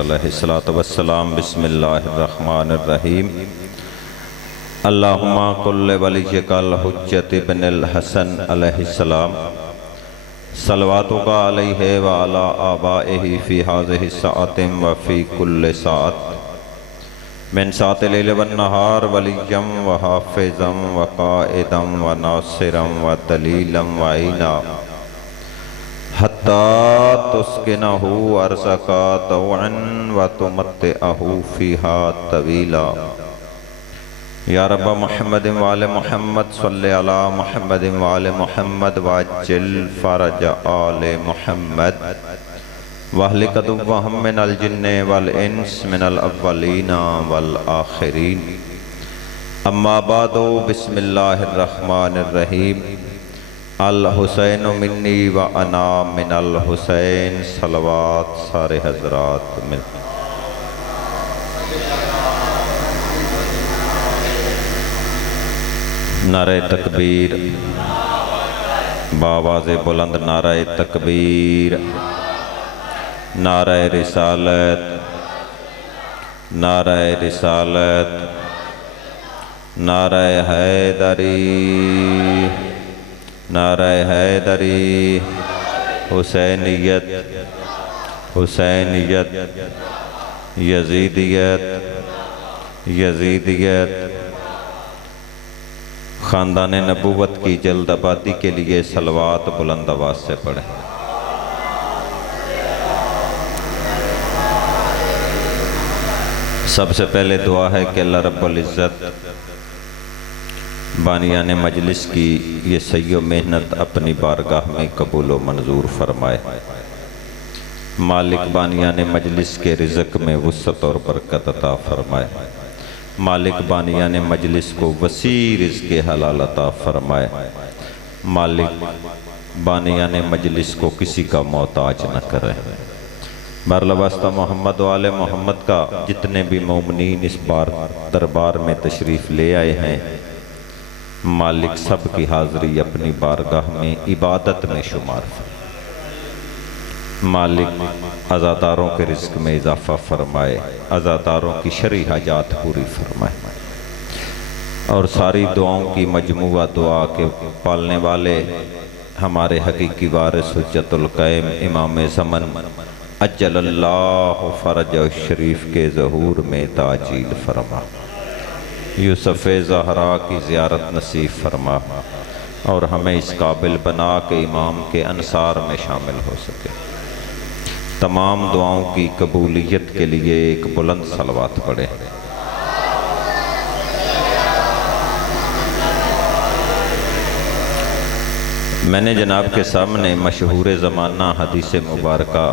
अलैहिस्सलातु वस्सलाम। बिस्मिल्लाहिर्रहमानिर्रहीम। अल्लाहुम्मा कुल्ले वलिय्यकल हुज्जत इब्नुल हसन अलैहिस्सलाम सलवातुका अलैहि व अला आबाइहि फी हाज़िहि सअतिन व फी कुल्लि सअत मिन सातिल लैल वन नहार वलिय्यम व हाफ़िज़म व क़ाइदम व नासिरम व दलीलम व ऐना हत्ता तुस्किनहु अर्ज़का तौअन व तुमत्तिअहु फ़ीहा तवीला। या रब्ब मुहम्मद व आले मुहम्मद सल्लि अला मुहम्मद व आले मुहम्मद वअज्जिल फ़रज आले मुहम्मद वहलिक अदुव्वहुम मिनल जिन्नि वल इंस मिनल अव्वलीना वल आखिरीन। अम्मा बादु बिस्मिल्लाहिर रहमानिर रहीम। अल हुसैन मिन्नी व अना मिनल हुसैन सलवात सारे हजरात मिल। नारे तकबीर बावाज़े बुलंद, नारे तकबीर, नारे रिसालत, नारे रिसालत, नारे हैदरी, नारे हैदरी। हुसैनियत, हुसैनियत, यजीदियत, यजीदियत। ख़ानदान नबूवत की जल्द आबादी के लिए सलवात बुलंद आवाज़ से पढ़ें। सबसे पहले दुआ है कि अल्लाह रब्बुल इज़्ज़त बानियाने मजलिस की ये सय्यो मेहनत अपनी बारगाह में कबूल व मंजूर फरमाए। मालिक बानियाने मजलिस के रिज़्क़ में वुसअत और बरकत अता फरमाए। मालिक बानियाने मजलिस को वसी रिज़्क़ हलाल अता फरमाए। मालिक बानियाने मजलिस को किसी का मोहताज न करे। बरलवास्ता मोहम्मद वाले मोहम्मद का जितने भी मोमिनीन इस बार दरबार में तशरीफ़ ले आए हैं, मालिक सब की हाज़री अपनी बारगाह में इबादत में शुमार। मालिक अज़ादारों के रिज़्क़ में इजाफ़ा फरमाए, अज़ादारों की शरई हाजात पूरी फरमाए और सारी दुआओं की मजमुआ दुआ के पालने वाले हमारे हकीकी वारिस हुज्जतुल क़ाइम इमाम ज़मन अज्जलल्लाहु फ़रजहु शरीफ के ज़हूर में ताजील फरमा। यूसुफ़ ज़हरा की ज़ियारत नसीब फरमा और हमें इस काबिल बना के इमाम के अंसार में शामिल हो सके। तमाम दुआओं की कबूलियत के लिए एक बुलंद सलवात पढ़े। मैंने जनाब के सामने मशहूर ज़माना हदीस मुबारका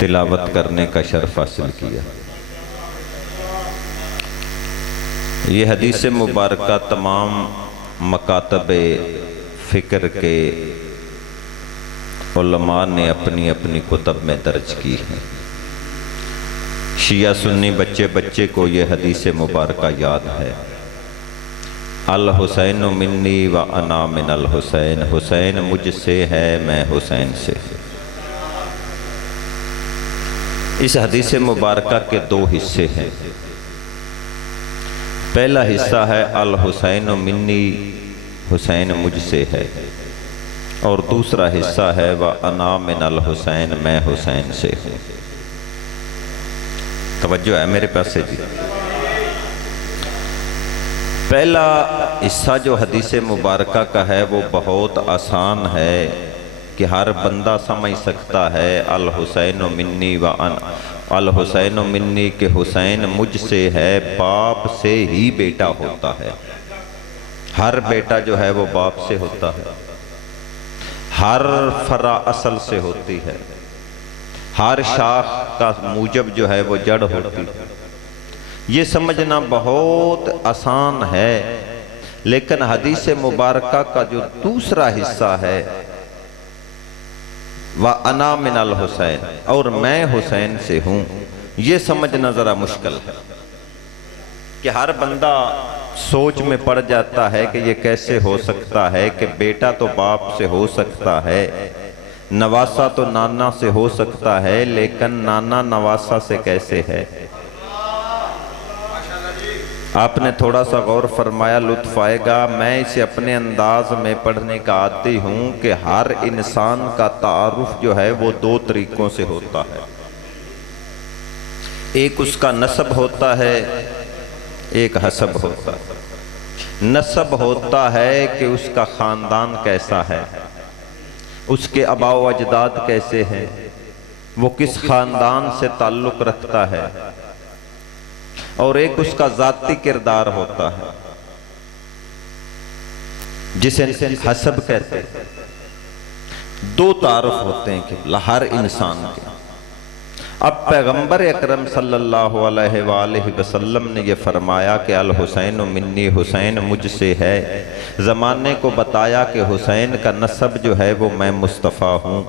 तिलावत करने का शर्फ हासिल किया। ये हदीस मुबारका तमाम मकातबे फ़िक्र के उलमा ने अपनी अपनी कुतब में दर्ज की है। शिया सुन्नी बच्चे बच्चे को ये हदीस मुबारका याद है। अल हुसैन मिन्नी व अना मिनल हुसैन। हुसैन मुझसे है, मैं हुसैन से। इस हदीस मुबारका के दो हिस्से हैं। पहला हिस्सा है अल हुसैन मिन्नी, हुसैन मुझसे है, और दूसरा हिस्सा है व अना मिनल हुसैन, मैं हुसैन से हूँ। तवज्जो है मेरे पास से जी। पहला हिस्सा जो हदीस मुबारका का है वो बहुत आसान है कि हर बंदा समझ सकता है। अल हुसैन मिन्नी व अल हुसैन मिन्नी के हुसैन मुझसे है, बाप से ही बेटा होता है। हर बेटा जो है वो बाप से होता है। हर फरा असल से होती है। हर शाख का मूजब जो है वो जड़ होती है। ये समझना बहुत आसान है, लेकिन हदीस मुबारका का जो दूसरा हिस्सा है व अना मिनल हुसैन, और मैं हुसैन से हूँ, ये समझना ज़रा मुश्किल है कि हर बंदा सोच में पड़ जाता है कि ये कैसे हो सकता है कि बेटा तो बाप से हो सकता है, नवासा तो नाना से हो सकता है, लेकिन नाना नवासा से कैसे है? आपने थोड़ा सा गौर फरमाया, लुत्फ आएगा। मैं इसे अपने अंदाज में पढ़ने का आदी हूं कि हर इंसान का तारुफ जो है वो दो तरीकों से होता है। एक उसका नसब होता है, एक हसब होता है। नसब होता है कि उसका खानदान कैसा है, उसके आबाओ अजदाद कैसे हैं, वो किस खानदान से ताल्लुक रखता है। और एक उसका जाती किरदार होता है जिसे हसब कहते हैं। दो तारुफ होते हैं कि हर इंसान के। अब पैगंबर अकरम सल्लल्लाहु अलैहि वसल्लम ने यह फरमाया कि अल हुसैन मिन्नी, हुसैन मुझसे है। ज़माने को बताया कि हुसैन का नसब जो है वो मैं मुस्तफ़ा हूँ।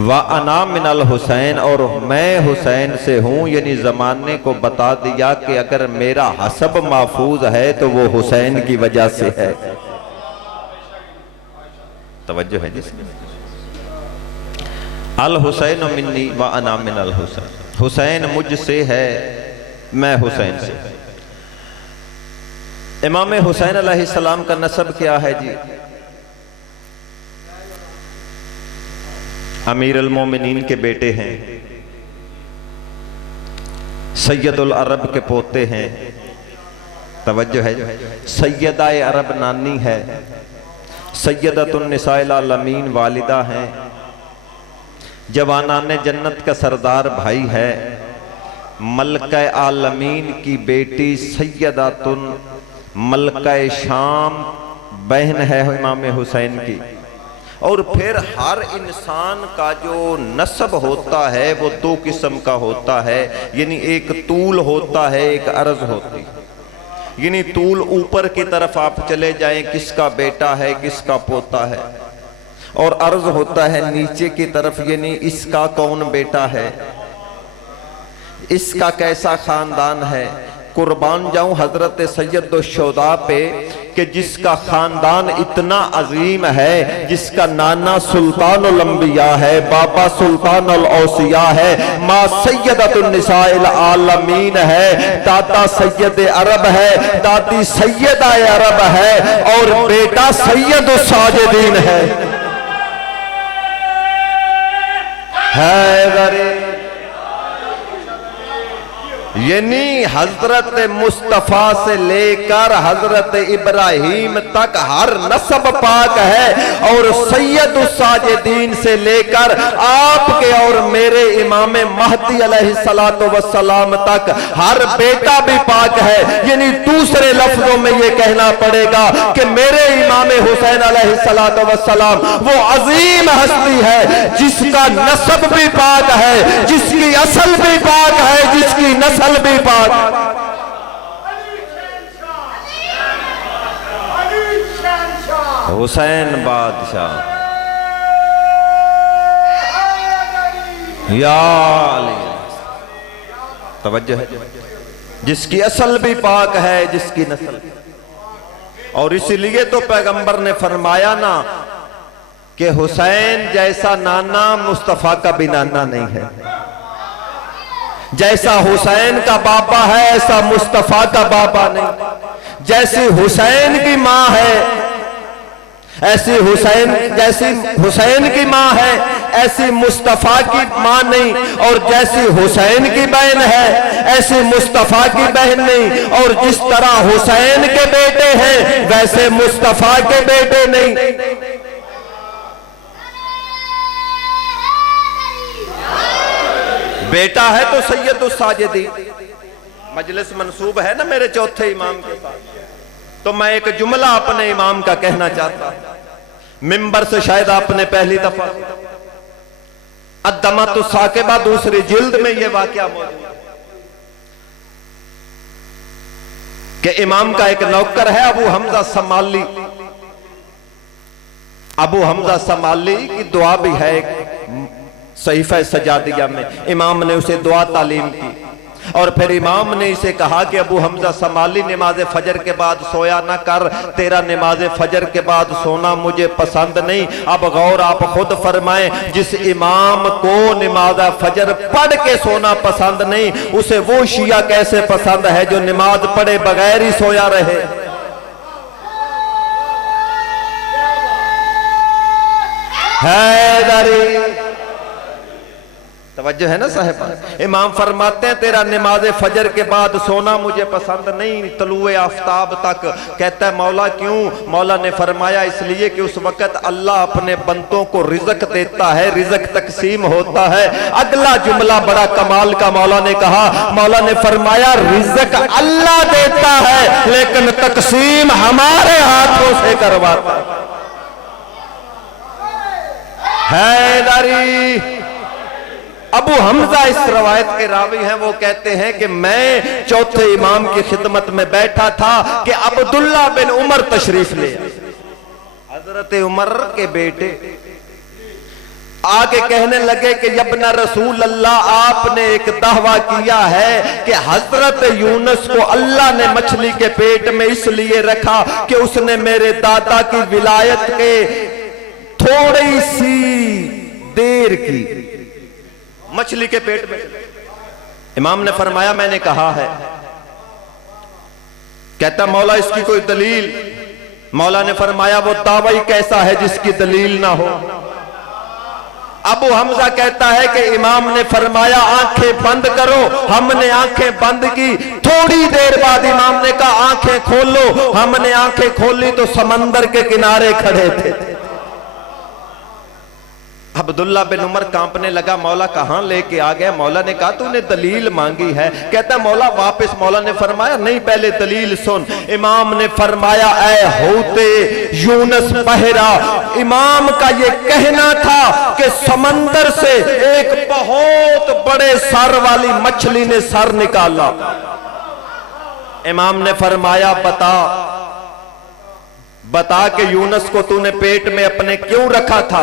व अना मिनल हुसैन, और मैं हुसैन से हूँ। यानी ज़माने को बता दिया कि अगर मेरा हसब महफूज है तो वो हुसैन की वजह से है। तवज्जो है जिसमें। अल हुसैन मिन्नी व अना मिनल हुसैन, हुसैन मुझसे है, मैं हुसैन से। इमाम हुसैन अलैहिस्सलाम का नसब क्या है जी? अमीर अल मोमिनीन के बेटे हैं, सैयदुल अरब के पोते हैं। तवज्जो है। सैयदा अरब नानी है, सैयदतुन निसाइल आलमीन वालिदा हैं, जवानाने जन्नत का सरदार भाई है, मलका आलमीन की बेटी सैयदतुन मलका शाम बहन है इमाम हुसैन की। और फिर हर इंसान का जो नस्ब होता है वो दो किस्म का होता है। यानी एक तूल होता है, एक अर्ज होती है। यानी तूल ऊपर की तरफ आप चले जाएं, किसका बेटा है, किसका पोता है। और अर्ज होता है नीचे की तरफ, यानी इसका कौन बेटा है, इसका कैसा खानदान है। कुर्बान जाऊं हजरत सैयद शोदा पे कि जिसका खानदान इतना अजीम है, जिसका नाना सुल्तानुल अंबिया है, बाबा सुल्तानुल औसिया है, माँ सैयदतुन निसाइल आलमीन है, दादा सैयद अरब है, दादी सैयदा अरब है, और बेटा सैयद साजिदीन है गरीब। यानी हजरत मुस्तफ़ा से लेकर हजरत इब्राहिम तक हर नस्ब पाक है। और सैयद साजिदीन से लेकर आपके और मेरे इमाम महदी अलैहिस्सलातु वस्सलाम तक हर बेटा भी पाक है। यानी दूसरे लफ्जों में ये कहना पड़ेगा कि मेरे इमाम हुसैन अलैहिस्सलातु वस्सलाम वो अजीम हस्ती है जिसका नस्ब भी पाक है, जिसकी असल भी पाक है, जिसकी नस्ल भी पाक। हुसैन बादशाह या तवज्जो है, जिसकी असल भी पाक है, जिसकी नस्ल। और इसीलिए तो पैगंबर ने फरमाया ना कि हुसैन जैसा नाना मुस्तफा का भी नाना नहीं है। जैसा हुसैन का बाबा है ऐसा मुस्तफा का बाबा नहीं। जैसी हुसैन की माँ है ऐसी हुसैन, जैसी हुसैन की माँ है ऐसी मुस्तफा की माँ नहीं। और जैसी हुसैन की बहन है ऐसी मुस्तफा की बहन नहीं। और जिस तरह हुसैन के बेटे हैं वैसे मुस्तफा के बेटे नहीं। बेटा है तो सैयद साजिदीन। मजलिस मंसूब है ना मेरे चौथे इमाम के साथ, तो मैं एक जुमला अपने इमाम का कहना चाहता हूं। मिंबर से शायद आपने पहली दफा अद्दमातु साकिबा दूसरी जिल्द में यह वाकया मौजूद है कि इमाम का एक नौकर है अबू हमजा समाली। अबू हमजा समाली की दुआ भी है सहीफा सजादिया में, इमाम ने उसे दुआ तालीम की। और फिर इमाम ने इसे कहा कि अबू हमजा संभाली, नमाज फजर के बाद सोया ना कर, तेरा नमाज फजर के बाद सोना मुझे पसंद नहीं। अब गौर आप खुद फरमाएं, जिस इमाम को नमाज फजर पढ़ के सोना पसंद नहीं, उसे वो शिया कैसे पसंद है जो नमाज पढ़े बगैर ही सोया रहे। हैदरी तवज्जो है ना साहिब। इमाम फरमाते हैं तेरा नमाज फजर के बाद सोना मुझे पसंद नहीं तलुए आफ्ताब तक। कहता है मौला क्यों? मौला ने फरमाया इसलिए कि उस वक्त अल्लाह अपने बंदों को रिज़्क देता है, रिज़्क तकसीम होता है। अगला जुमला बड़ा कमाल का मौला ने कहा, मौला ने फरमाया रिज़्क अल्लाह देता है लेकिन तकसीम हमारे हाथों से करवाता है। हैदरी अबू हमजा इस रवायत के रावी हैं। वो कहते हैं कि मैं चौथे इमाम की खिदमत में बैठा था कि अब्दुल्ला बिन उमर तशरीफ ले, हजरत उमर के बेटे, आके कहने लगे कि यब्ना रसूल अल्लाह, आपने एक दावा किया है कि हजरत यूनुस को अल्लाह ने मछली के पेट में इसलिए रखा कि उसने मेरे दादा की विलायत के थोड़ी सी देर की मछली के पेट में। इमाम ने फरमाया मैंने कहा है। कहता मौला इसकी कोई दलील? मौला ने फरमाया वो दावा ही कैसा है जिसकी दलील ना हो। अबू हमजा कहता है कि इमाम ने फरमाया आंखें बंद करो, हमने आंखें बंद की। थोड़ी देर बाद इमाम ने कहा आंखें खोलो, हमने आंखें खोली तो समंदर के किनारे खड़े थे। अब्दुल्ला बिन उमर कांपने लगा, मौला कहां लेके आ गया? मौला ने कहा तूने दलील मांगी है। कहता मौला वापस। मौला ने फरमाया नहीं पहले दलील सुन। इमाम ने फरमाया ऐ होते यूनुस बहरा, इमाम का ये कहना था कि समंदर से एक बहुत बड़े सर वाली मछली ने सर निकाला। इमाम ने फरमाया बता के यूनुस को तूने पेट में अपने क्यों रखा था?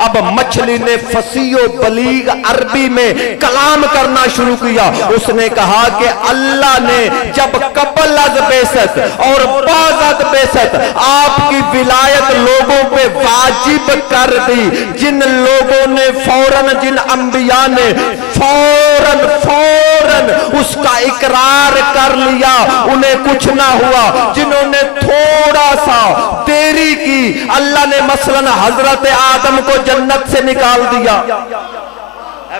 अब मछली ने फसीओ बलीग अरबी में कलाम करना शुरू किया। उसने कहा कि अल्लाह ने जब कबल अज बेसत और बाज़ बेसत आपकी विलायत लोगों पे वाजिब कर दी, जिन लोगों ने फौरन, जिन अंबिया ने फौरन उसका इकरार कर लिया उन्हें कुछ ना हुआ। जिन्होंने थोड़ा सा देरी की, अल्लाह ने मसलन हजरत आदम को जन्नत से निकाल दिया।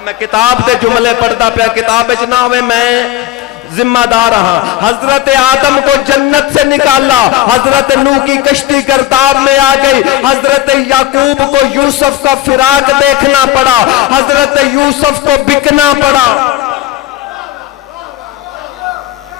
मैं किताब के जुमले पढ़ता पाया, किताब च ना होवे मैं जिम्मेदार हाँ। हजरत आदम को जन्नत से निकाला, हजरत नूह की कश्ती करताब में आ गई, हजरत याकूब को यूसुफ का फिराक देखना पड़ा, हजरत यूसुफ को बिकना पड़ा।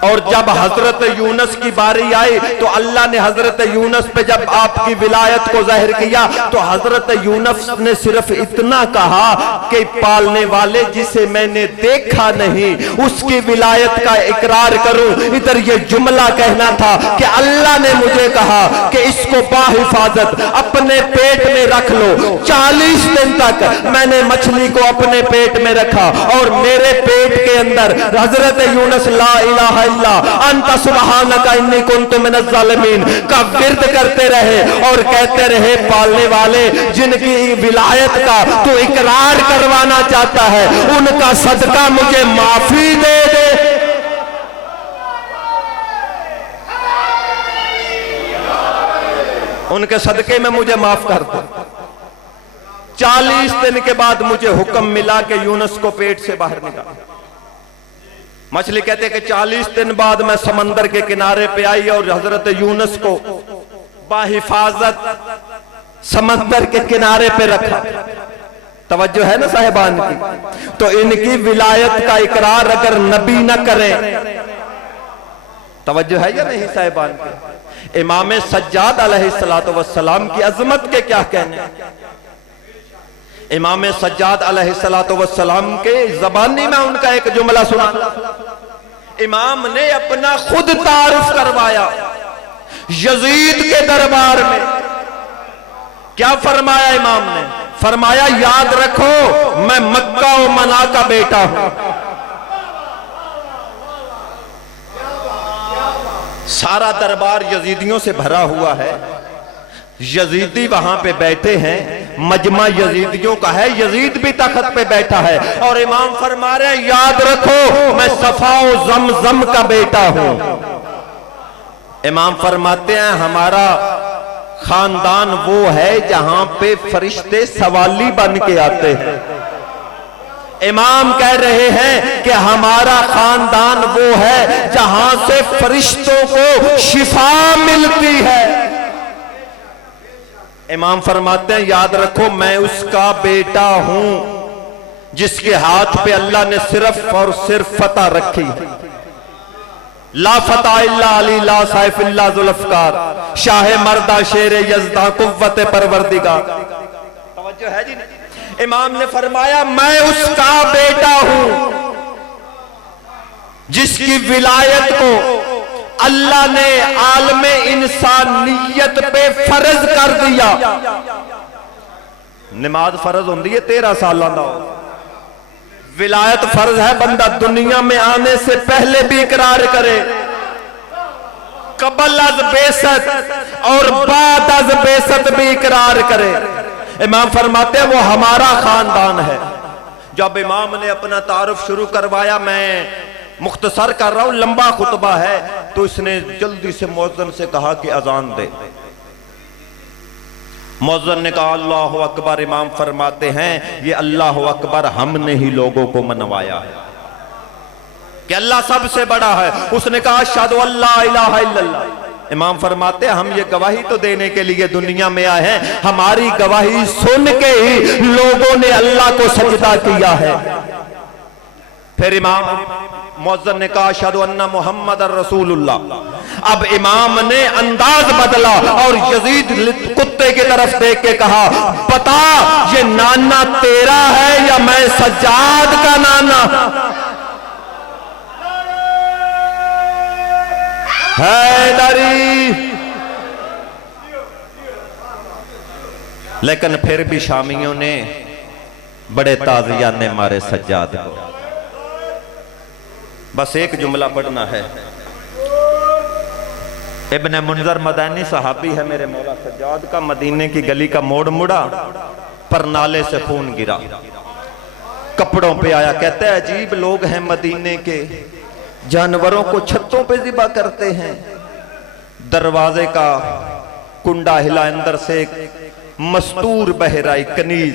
और जब हजरत यूनुस की बारी आई तो अल्लाह ने हजरत यूनुस पे जब आपकी विलायत को जाहिर किया तो हजरत यूनुस ने सिर्फ इतना कहा कि पालने वाले जिसे मैंने देखा नहीं उसकी विलायत का इकरार करूं। इधर ये जुमला कहना था कि अल्लाह ने मुझे कहा कि इसको बाहिफाजत अपने पेट में रख लो। 40 दिन तक मैंने मछली को अपने पेट में रखा और मेरे पेट के अंदर हजरत यूनुस ला इलाहा अंता सुब्हानका इन्नी कुन्तु मिनज़ ज़ालिमीन का विर्द करते रहे और कहते रहे पालने वाले जिनकी विलायत का तू इकरार करवाना चाहता है उनका सदका मुझे माफी दे दे। उनके सदके में मुझे माफ कर दो। 40 दिन के बाद मुझे हुक्म मिला कि यूनुस को पेट से बाहर निकाल। मछली कहते कि 40 दिन बाद मैं समंदर के किनारे पे आई और हजरत यूनुस को बाहिफाजत समंदर के किनारे पे रखा। तवज्जो है ना साहिबान की। तो इनकी विलायत का इकरार अगर नबी न करें, तवज्जो है या नहीं साहिबान की। इमाम सज्जाद अलैहिस्सलातु वस्सलाम की अजमत के क्या कहने। इमाम सज्जाद अलैहिस्सलातु वस्सलाम के ज़बानी में उनका एक जुमला सुना। इमाम ने अपना खुद तारुफ करवाया यजीद के दरबार में। क्या फरमाया इमाम ने? फरमाया याद रखो मैं मक्का और मना का बेटा हूं। सारा दरबार यजीदियों से भरा हुआ है, यजीदी वहां पे बैठे हैं, मजमा यजीदियों का है, यजीद भी तख्त पे बैठा है और इमाम फरमा रहे हैं याद रखो मैं सफाओ जमजम का बेटा हूं। इमाम फरमाते हैं हमारा खानदान वो है जहां पे फरिश्ते सवाली बन के आते हैं। इमाम कह रहे हैं कि हमारा खानदान वो है जहां से फरिश्तों को शिफा मिलती है। इमाम फरमाते हैं याद रखो मैं उसका बेटा हूं जिसके हाथ पे अल्लाह ने सिर्फ और सिर्फ फतह रखी है। ला फतह इल्ला अली ला साइफ इल्ला जुल्फकार, शाह मर्दा शेर यज़दा कुव्वत परवरदिगार। तवज्जो है जी। इमाम ने फरमाया मैं उसका बेटा हूं जिसकी विलायत को अल्लाह ने आलमे इंसानियत पे फर्ज कर दिया। नमाज फर्ज होंदी है 13 साल का, विलायत फर्ज है बंदा दुनिया में आने से पहले भी इकरार करे, कबल अज बेसत और बाद अज बेसत भी इकरार करे। इमाम फरमाते हैं वो हमारा खानदान है। जब इमाम ने अपना तारुफ शुरू करवाया, मैं मुख्तसर कर रहा हूं, लंबा खुतबा है, तो इसने जल्दी से मुअज्जिन से कहा कि अजान दे। मुअज्जिन ने कहा अल्लाह अकबर। इमाम फरमाते हैं ये अल्लाह अकबर हमने ही लोगों को मनवाया है कि अल्लाह सबसे बड़ा है। उसने कहा अशहदु अल्ला इलाहा इल्लल्लाह। इमाम फरमाते हैं हम ये गवाही तो देने के लिए दुनिया में आए हैं, हमारी गवाही सुन के ही लोगों ने अल्लाह को सजदा किया है। फिर इमाम मुअज्जिन ने कहा अशहदु अन्ना मुहम्मद रसूलुल्लाह। अब इमाम ने अंदाज बदला और यजीद कुत्ते की तरफ देख के कहा बता ये नाना तेरा है या मैं सज्जाद का नाना? हैदरी। लेकिन फिर भी शामियों ने बड़े ताज़ियाने मारे सज्जाद को। बस एक जुमला पढ़ना है। इब्ने मुंज़र मदानी सहाबी है मेरे मौला सज्जाद का। मदीने की गली का मोड़ मुड़ा, पर नाले से खून गिरा, कपड़ों पे आया। कहते हैं अजीब लोग हैं मदीने के, जानवरों को छतों पे ज़िबा करते हैं। दरवाजे का कुंडा हिला, अंदर से एक मस्तूर बहराई कनीज।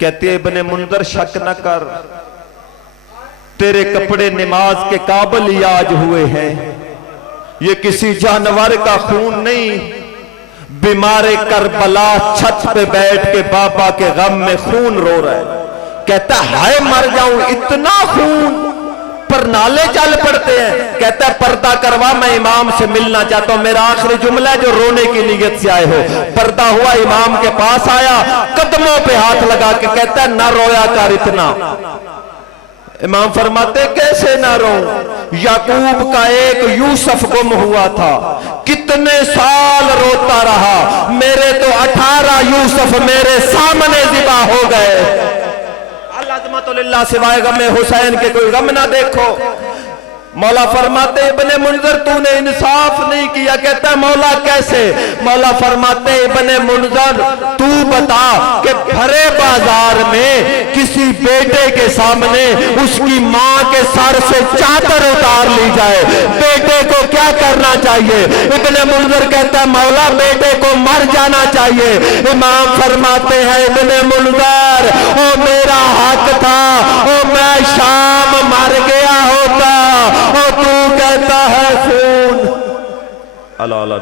कहते इब्ने मुंज़र शक न कर, तेरे कपड़े नमाज के काबिल ही आज हुए हैं, ये किसी जानवर का खून नहीं। बीमारे करबला छत पे बैठ के बाबा के गम में खून रो रहा है। कहता है मर जाऊं इतना खून, पर नाले चल पड़ते हैं। कहता है पर्दा करवा, मैं इमाम से मिलना चाहता हूं। मेरा आखिरी जुमला है जो रोने की नीयत से आए हो। पर्दा हुआ, इमाम के पास आया, कदमों पे हाथ लगा के कहता है ना रोया कर इतना। इमाम फरमाते कैसे ना रो? याकूब का एक यूसुफ गुम हुआ था, कितने साल रोता रहा। मेरे तो 18 यूसुफ मेरे सामने ज़िबा हो गए। अल्लाह सिवाय गमे हुसैन के कोई गम ना देखो। मौला फरमाते इब्ने मुंज़र तूने इंसाफ नहीं किया। कहता है मौला कैसे? मौला फरमाते इब्ने मुंज़र तू बता कि भरे बाजार में किसी बेटे के सामने उसकी मां के सर से चादर उतार ली जाए, बेटे को क्या करना चाहिए? इब्ने मुंज़र कहता है मौला बेटे को मर जाना चाहिए। इमाम फरमाते हैं इब्ने मुंज़र ओ मेरा हक था, ओ मैं शाम मर गया होता और तू कहता है खून। अल्लाह अल्लाह।